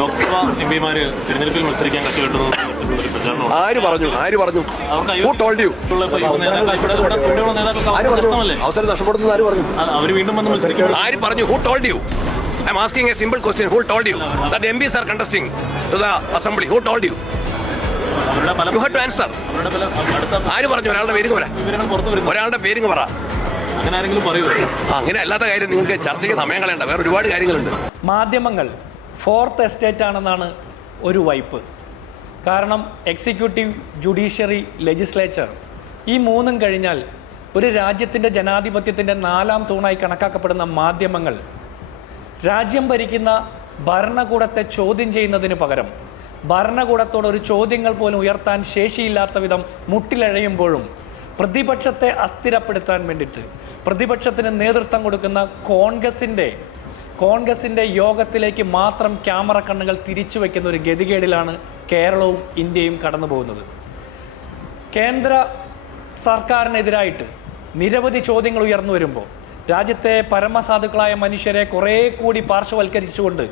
ലോക്സഭാ എംപിമാര് തിരഞ്ഞെടുപ്പിൽ മത്സരിക്കാൻ കത്തുകെട്ടുന്നു. ആര് പറഞ്ഞു? Who told you? അവസരം നഷ്ടപ്പെടുത്തുന്ന ആര് പറഞ്ഞു? അവർ വീണ്ടും വന്ന് മത്സരിക്കും. ആര് പറഞ്ഞു? Who told you? I'm asking a simple question. Who told you that the MPs are contesting to the assembly? Who told you? You have to answer. ആര് പറഞ്ഞു? ഒരാളുടെ പേര് പറ. ഒരാളുടെ പേര് പറ. അങ്ങനെ ആരെങ്കിലും പറയുമോ? അങ്ങനെ അല്ലാത്ത കാര്യം നിങ്ങൾക്ക് ചർച്ചയ്ക്ക് സമയം കളയണ്ട. വേറെ ഒരുപാട് കാര്യങ്ങളുണ്ട്. മാധ്യമങ്ങൾ ഫോർത്ത് എസ്റ്റേറ്റ് ആണെന്നാണ് ഒരു വൈപ്പ്. കാരണം എക്സിക്യൂട്ടീവ്, ജുഡീഷ്യറി, ലെജിസ്ലേച്ചർ ഈ മൂന്നും കഴിഞ്ഞാൽ ഒരു രാജ്യത്തിൻ്റെ ജനാധിപത്യത്തിൻ്റെ 4ാം തൂണായി കണക്കാക്കപ്പെടുന്ന മാധ്യമങ്ങൾ രാജ്യം ഭരിക്കുന്ന ഭരണകൂടത്തെ ചോദ്യം ചെയ്യുന്നതിന് പകരം ഭരണകൂടത്തോട് ഒരു ചോദ്യങ്ങൾ പോലും ഉയർത്താൻ ശേഷിയില്ലാത്ത വിധം മുട്ടിലഴയുമ്പോഴും പ്രതിപക്ഷത്തെ അസ്ഥിരപ്പെടുത്താൻ വേണ്ടിയിട്ട് പ്രതിപക്ഷത്തിന് നേതൃത്വം കൊടുക്കുന്ന കോൺഗ്രസിൻ്റെ യോഗത്തിലേക്ക് മാത്രം ക്യാമറ കണ്ണുകൾ തിരിച്ചു വയ്ക്കുന്ന ഒരു ഗതികേടിലാണ് കേരളവും ഇന്ത്യയും കടന്നു പോകുന്നത്. കേന്ദ്ര സർക്കാരിനെതിരായിട്ട് നിരവധി ചോദ്യങ്ങൾ ഉയർന്നു വരുമ്പോൾ രാജ്യത്തെ പരമസാധുക്കളായ മനുഷ്യരെ കുറേ കൂടി പാർശ്വവൽക്കരിച്ചുകൊണ്ട്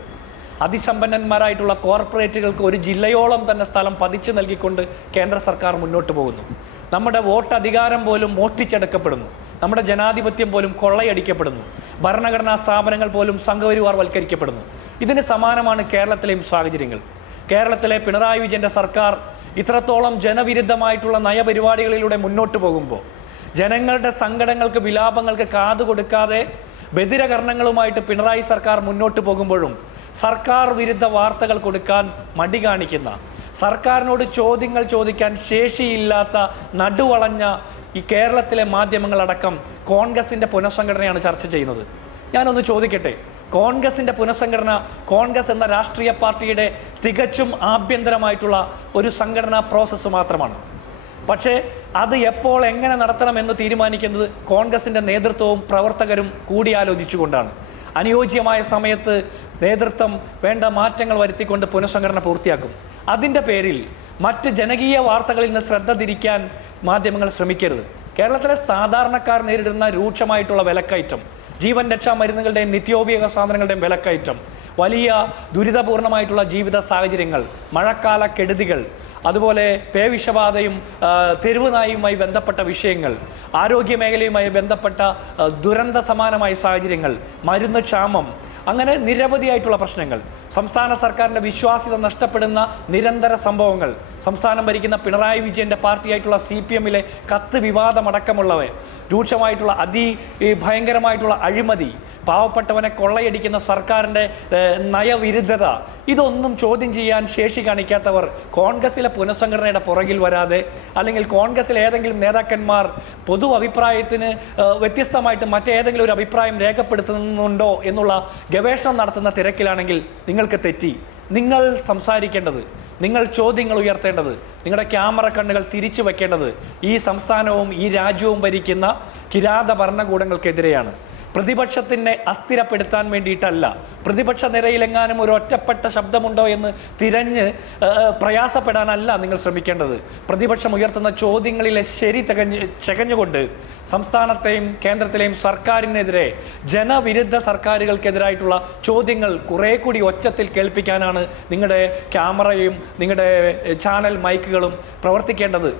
അതിസമ്പന്നന്മാരായിട്ടുള്ള കോർപ്പറേറ്റുകൾക്ക് ഒരു ജില്ലയോളം തന്നെ സ്ഥലം പതിച്ചു നൽകിക്കൊണ്ട് കേന്ദ്ര സർക്കാർ മുന്നോട്ട് പോകുന്നു. നമ്മുടെ വോട്ട് അധികാരം പോലും മോഷ്ടിച്ചെടുക്കപ്പെടുന്നു. നമ്മുടെ ജനാധിപത്യം പോലും കൊള്ളയടിക്കപ്പെടുന്നു. ഭരണഘടനാ സ്ഥാപനങ്ങൾ പോലും സംഘപരിവാർ വൽക്കരിക്കപ്പെടുന്നു. ഇതിന് സമാനമാണ് കേരളത്തിലെയും സാഹചര്യങ്ങൾ. കേരളത്തിലെ പിണറായി വിജയൻ്റെ സർക്കാർ ഇത്രത്തോളം ജനവിരുദ്ധമായിട്ടുള്ള നയപരിപാടികളിലൂടെ മുന്നോട്ട് പോകുമ്പോൾ ജനങ്ങളുടെ സങ്കടങ്ങൾക്ക്, വിലാപങ്ങൾക്ക് കാതുകൊടുക്കാതെ ബധിരകർണങ്ങളുമായിട്ട് പിണറായി സർക്കാർ മുന്നോട്ട് പോകുമ്പോഴും സർക്കാർ വിരുദ്ധ വാർത്തകൾ കൊടുക്കാൻ മടി കാണിക്കുന്ന, സർക്കാരിനോട് ചോദ്യങ്ങൾ ചോദിക്കാൻ ശേഷിയില്ലാത്ത നടുവളഞ്ഞ ഈ കേരളത്തിലെ മാധ്യമങ്ങളടക്കം കോൺഗ്രസിൻ്റെ പുനഃസംഘടനയാണ് ചർച്ച ചെയ്യുന്നത്. ഞാനൊന്ന് ചോദിക്കട്ടെ, കോൺഗ്രസിൻ്റെ പുനഃസംഘടന കോൺഗ്രസ് എന്ന രാഷ്ട്രീയ പാർട്ടിയുടെ തികച്ചും ആഭ്യന്തരമായിട്ടുള്ള ഒരു സംഘടനാ പ്രോസസ്സ് മാത്രമാണ്. പക്ഷേ അത് എപ്പോൾ എങ്ങനെ നടത്തണമെന്ന് തീരുമാനിക്കുന്നത് കോൺഗ്രസിൻ്റെ നേതൃത്വവും പ്രവർത്തകരും കൂടിയാലോചിച്ചുകൊണ്ടാണ്. അനുയോജ്യമായ സമയത്ത് നേതൃത്വം വേണ്ട മാറ്റങ്ങൾ വരുത്തിക്കൊണ്ട് പുനഃസംഘടന പൂർത്തിയാക്കും. അതിൻ്റെ പേരിൽ മറ്റ് ജനകീയ വാർത്തകളിൽ നിന്ന് ശ്രദ്ധ തിരിക്കാൻ മാധ്യമങ്ങൾ ശ്രമിക്കരുത്. കേരളത്തിലെ സാധാരണക്കാർ നേരിടുന്ന രൂക്ഷമായിട്ടുള്ള വിലക്കയറ്റം, ജീവൻ രക്ഷാ മരുന്നുകളുടെയും നിത്യോപയോഗ സാധനങ്ങളുടെയും വിലക്കയറ്റം, വലിയ ദുരിതപൂർണമായിട്ടുള്ള ജീവിത സാഹചര്യങ്ങൾ, മഴക്കാല കെടുതികൾ, അതുപോലെ പേവിഷബാധയും തെരുവ് നായുമായി ബന്ധപ്പെട്ട വിഷയങ്ങൾ, ആരോഗ്യ മേഖലയുമായി ബന്ധപ്പെട്ട ദുരന്ത സമാനമായ സാഹചര്യങ്ങൾ, മരുന്ന് ക്ഷാമം, അങ്ങനെ നിരവധിയായിട്ടുള്ള പ്രശ്നങ്ങൾ, സംസ്ഥാന സർക്കാരിൻ്റെ വിശ്വാസ്യത നഷ്ടപ്പെടുന്ന നിരന്തര സംഭവങ്ങൾ, സംസ്ഥാനം ഭരിക്കുന്ന പിണറായി വിജയൻ്റെ പാർട്ടിയായിട്ടുള്ള CPM-ലെ കത്ത് വിവാദമടക്കമുള്ളവ, രൂക്ഷമായിട്ടുള്ള ഭയങ്കരമായിട്ടുള്ള അഴിമതി, പാവപ്പെട്ടവനെ കൊള്ളയടിക്കുന്ന സർക്കാരിൻ്റെ നയവിരുദ്ധത, ഇതൊന്നും ചോദ്യം ചെയ്യാൻ ശേഷി കാണിക്കാത്തവർ കോൺഗ്രസിലെ പുനഃസംഘടനയുടെ പുറകിൽ വരാതെ, അല്ലെങ്കിൽ കോൺഗ്രസിലെ ഏതെങ്കിലും നേതാക്കന്മാർ പൊതു അഭിപ്രായത്തിന് വ്യത്യസ്തമായിട്ട് മറ്റേതെങ്കിലും ഒരു അഭിപ്രായം രേഖപ്പെടുത്തുന്നുണ്ടോ എന്നുള്ള ഗവേഷണം നടത്തുന്ന തിരക്കിലാണെങ്കിൽ നിങ്ങൾക്ക് തെറ്റി. നിങ്ങൾ സംസാരിക്കേണ്ടത്, നിങ്ങൾ ചോദ്യങ്ങൾ ഉയർത്തേണ്ടത്, നിങ്ങളുടെ ക്യാമറ കണ്ണുകൾ തിരിച്ചു വയ്ക്കേണ്ടത് ഈ സംസ്ഥാനവും ഈ രാജ്യവും ഭരിക്കുന്ന കിരാത ഭരണകൂടങ്ങൾക്കെതിരെയാണ്. പ്രതിപക്ഷത്തിനെ അസ്ഥിരപ്പെടുത്താൻ വേണ്ടിയിട്ടല്ല. പ്രതിപക്ഷ നിരയിലെങ്ങാനും ഒരു ഒറ്റപ്പെട്ട ശബ്ദമുണ്ടോ എന്ന് തിരഞ്ഞ് പ്രയാസപ്പെടാനല്ല നിങ്ങൾ ശ്രമിക്കേണ്ടത്. പ്രതിപക്ഷം ഉയർത്തുന്ന ചോദ്യങ്ങളിലെ ശരി ചകഞ്ഞുകൊണ്ട് സംസ്ഥാനത്തെയും കേന്ദ്രത്തിലെയും സർക്കാരിനെതിരെ, ജനവിരുദ്ധ സർക്കാരുകൾക്കെതിരായിട്ടുള്ള ചോദ്യങ്ങൾ കുറേ കൂടി ഒച്ചത്തിൽ കേൾപ്പിക്കാനാണ് നിങ്ങളുടെ ക്യാമറയും നിങ്ങളുടെ ചാനൽ മൈക്കുകളും പ്രവർത്തിക്കേണ്ടത്.